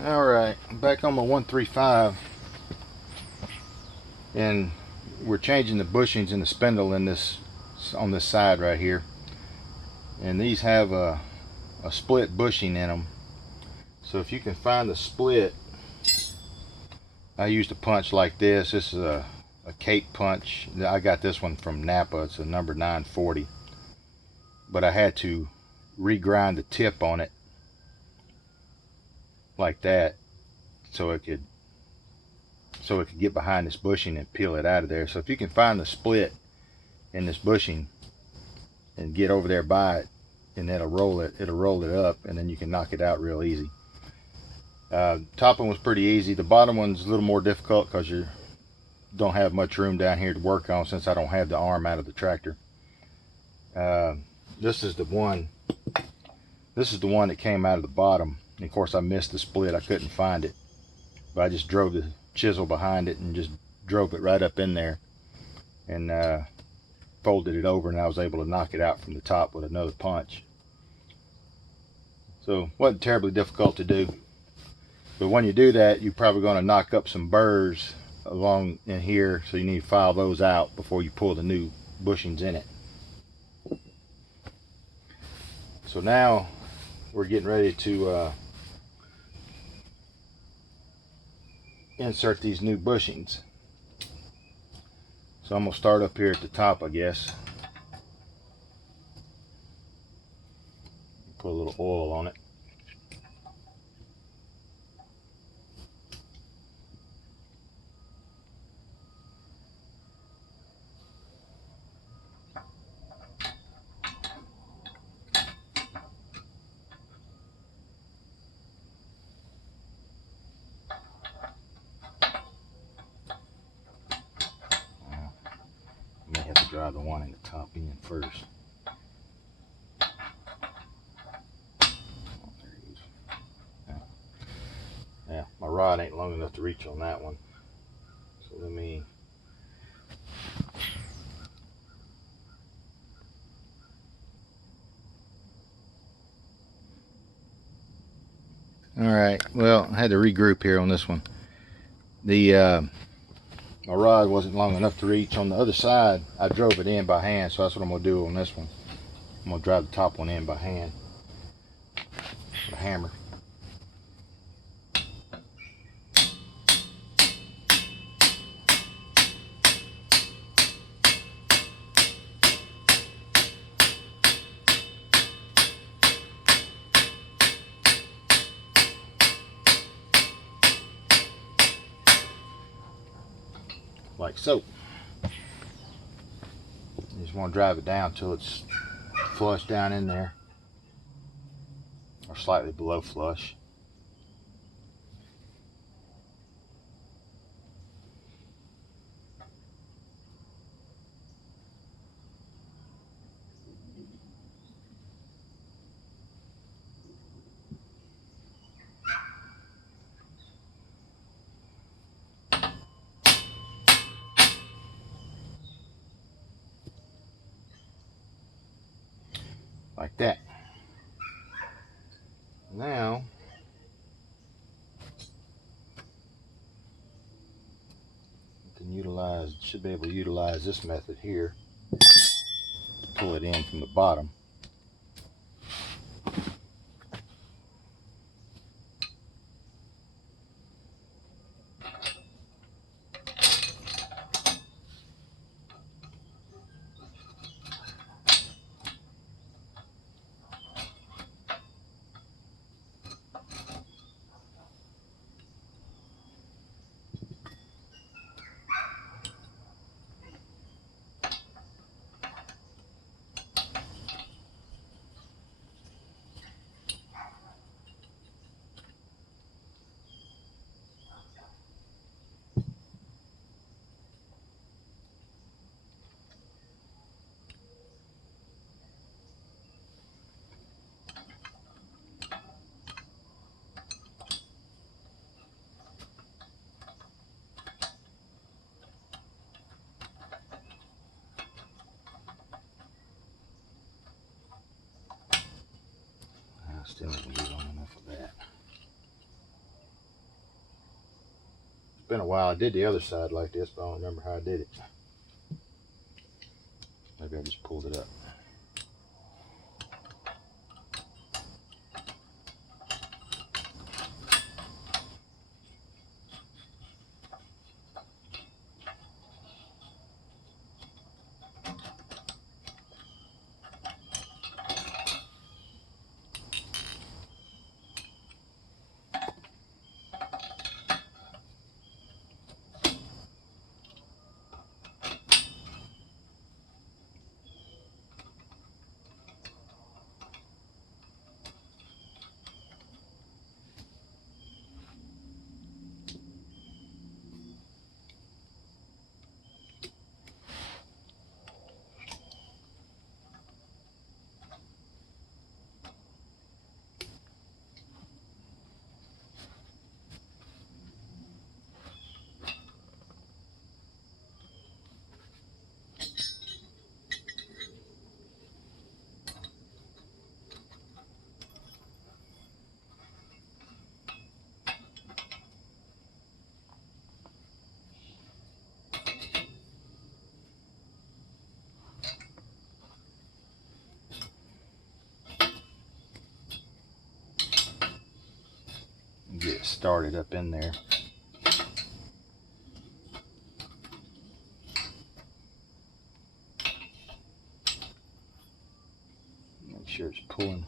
Alright, I'm back on my 135, and we're changing the bushings in the spindle in this on this side right here, and these have a split bushing in them. So if you can find the split, I used a punch like this. This is a Cape punch. I got this one from Napa. It's a number 940, but I had to regrind the tip on it like that so it could get behind this bushing and peel it out of there. So if you can find the split in this bushing and get over there by it, and it'll roll it up, and then you can knock it out real easy. Top one was pretty easy. The bottom one's a little more difficult because you don't have much room down here to work on, since I don't have the arm out of the tractor. This is the one that came out of the bottom, and of course I missed the split. I couldn't find it, but I just drove the chisel behind it and just drove it right up in there, and folded it over, and I was able to knock it out from the top with another punch. So wasn't terribly difficult to do, but when you do that, you're probably going to knock up some burrs along in here, so you need to file those out before you pull the new bushings in it. So now we're getting ready to insert these new bushings. So I'm going to start up here at the top, I guess. Put a little oil on it. I may have to drive the one in the top in first. Yeah, my rod ain't long enough to reach on that one. So let me... Alright, well, I had to regroup here on this one. My rod wasn't long enough to reach on the other side. I drove it in by hand, so that's what I'm going to do on this one. I'm going to drive the top one in by hand with a hammer. Like so. You just want to drive it down till it's flush down in there, or slightly below flush. Like that. Now you can should be able to utilize this method here. Pull it in from the bottom. Still haven't got enough of that. been a while. I did the other side like this, but I don't remember how I did it. Maybe I just pulled it up. Get it started up in there. Make sure it's pulling.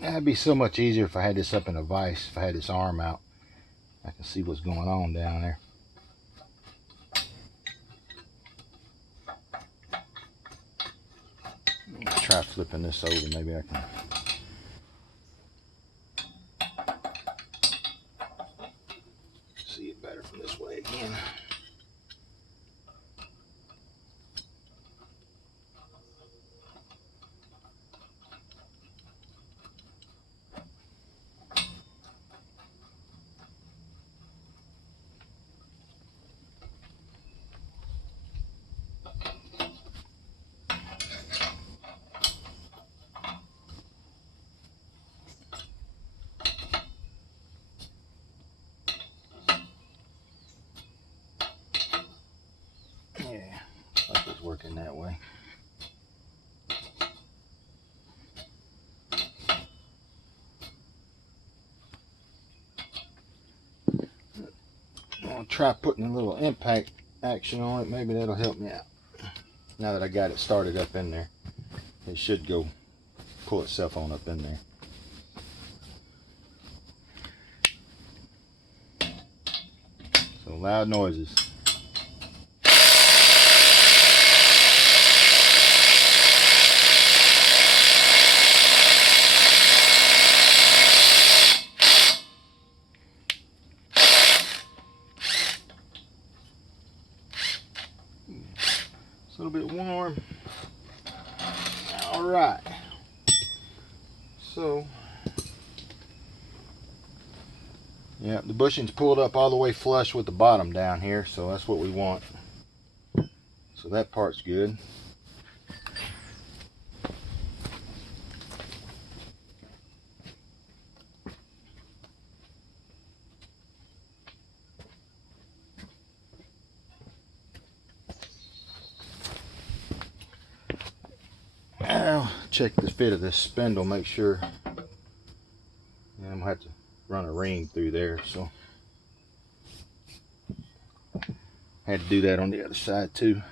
That'd be so much easier if I had this up in a vise, if I had this arm out. I can see what's going on down there. I'll try flipping this over, maybe I can. See it better from this way again. working that way. I'll try putting a little impact action on it. Maybe that'll help me out. Now that I got it started up in there, it should go pull itself on up in there. So loud noises. It's a little bit warm. All right. So, yeah, the bushing's pulled up all the way flush with the bottom down here, so that's what we want. So that part's good. Now, check the fit of this spindle, make sure. And I'm gonna have to run a ream through there, so I had to do that on the other side too.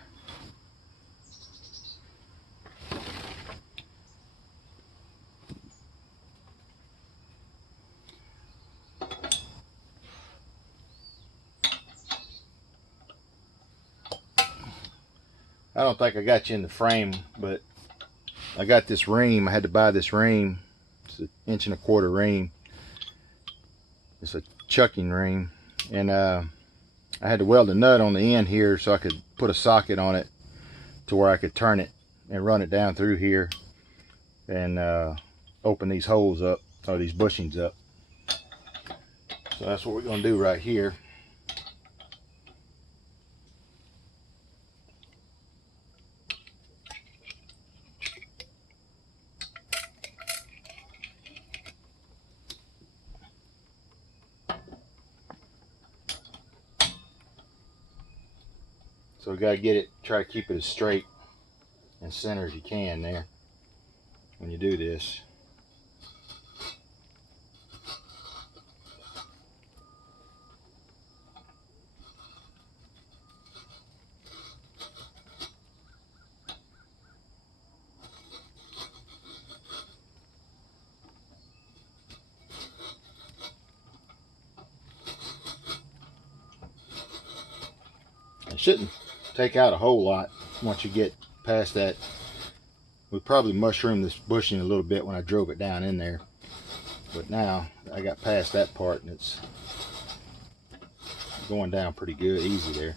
I don't think I got you in the frame, but I got this ream. I had to buy this ream. It's an 1.25 inch ream. It's a chucking ream, and I had to weld a nut on the end here so I could put a socket on it to where I could turn it and run it down through here and open these holes up, or these bushings up. So that's what we're going to do right here. So we got to get it, try to keep it as straight and center as you can there when you do this. It shouldn't take out a whole lot once you get past that. We probably mushroomed this bushing a little bit when I drove it down in there, but now I got past that part and it's going down pretty good, easy there.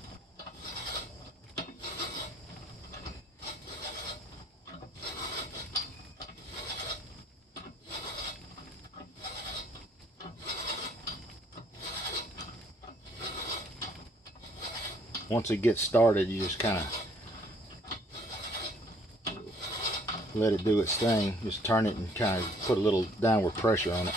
Once it gets started, you just kind of let it do its thing. Just turn it and kind of put a little downward pressure on it.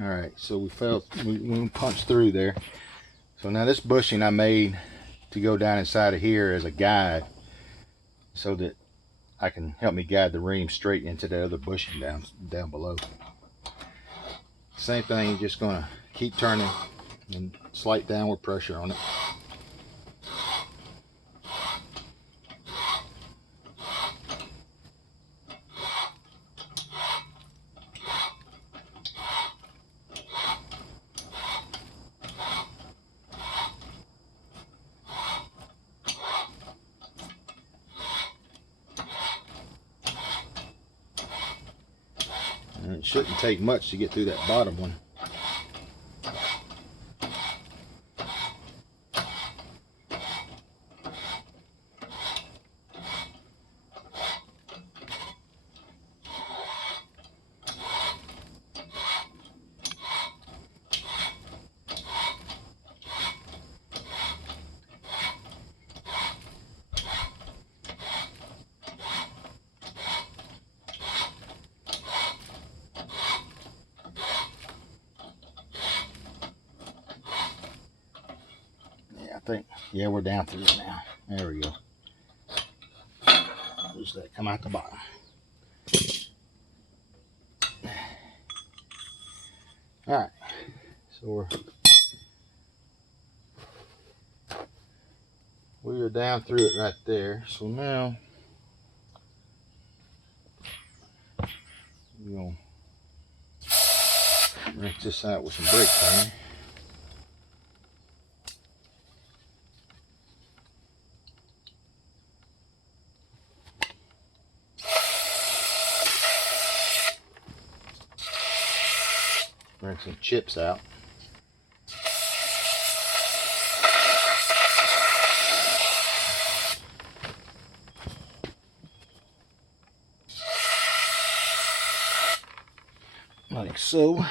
Alright, so we punched through there. So now this bushing I made to go down inside of here as a guide so that I can help me guide the ream straight into the other bushing down below. Same thing, you're just going to keep turning and slight downward pressure on it. shouldn't take much to get through that bottom one. Yeah, we're down through it now. There we go. Just let it come out the bottom. Alright, so we are down through it right there. So now we're going to rinse this out with some brake cleaner. Rinse some chips out. Like so.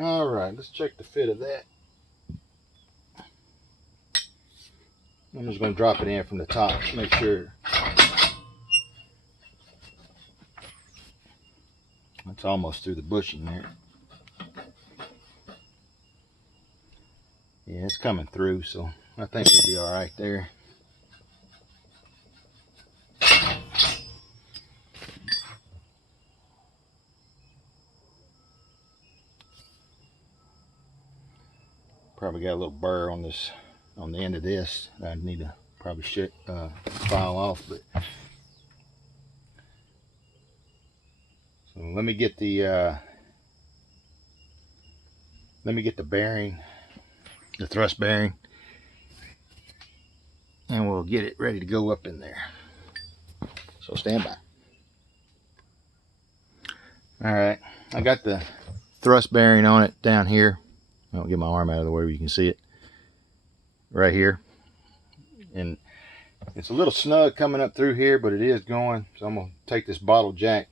All right, let's check the fit of that. I'm just going to drop it in from the top, make sure it's almost through the bushing there. Yeah, it's coming through, so I think we'll be all right there. Probably got a little burr on this, on the end of this. I need to probably file off, but so let me get the bearing, the thrust bearing, and we'll get it ready to go up in there. So stand by. All right, I got the thrust bearing on it down here. I'll get my arm out of the way where you can see it. Right here. And it's a little snug coming up through here, but it is going. So I'm going to take this bottle jack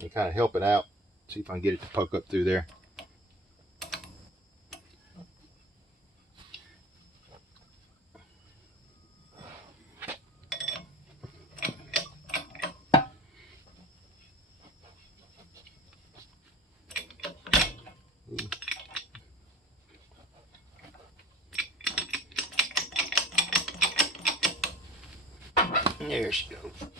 and kind of help it out. See if I can get it to poke up through there. There she goes.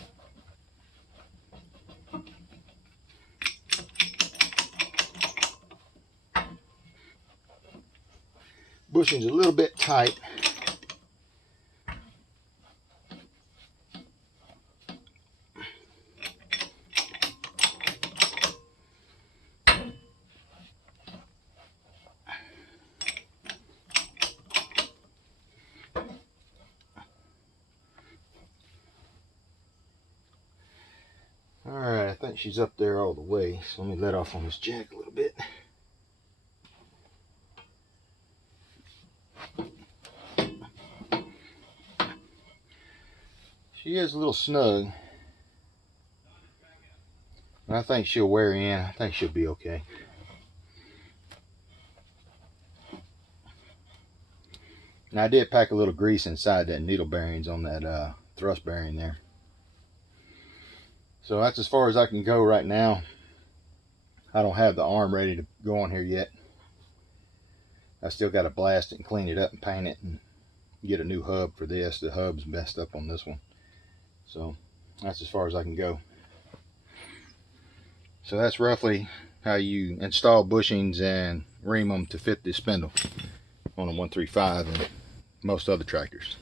Bushing's a little bit tight. Alright, I think she's up there all the way, so let me let off on this jack a little bit. She is a little snug, but I think she'll wear in. I think she'll be okay. Now I did pack a little grease inside that needle bearings on that thrust bearing there. So that's as far as I can go right now. I don't have the arm ready to go on here yet. I still got to blast it and clean it up and paint it and get a new hub for this. The hub's messed up on this one. So that's as far as I can go. So that's roughly how you install bushings and ream them to fit this spindle on a 135 and most other tractors.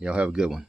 Y'all have a good one.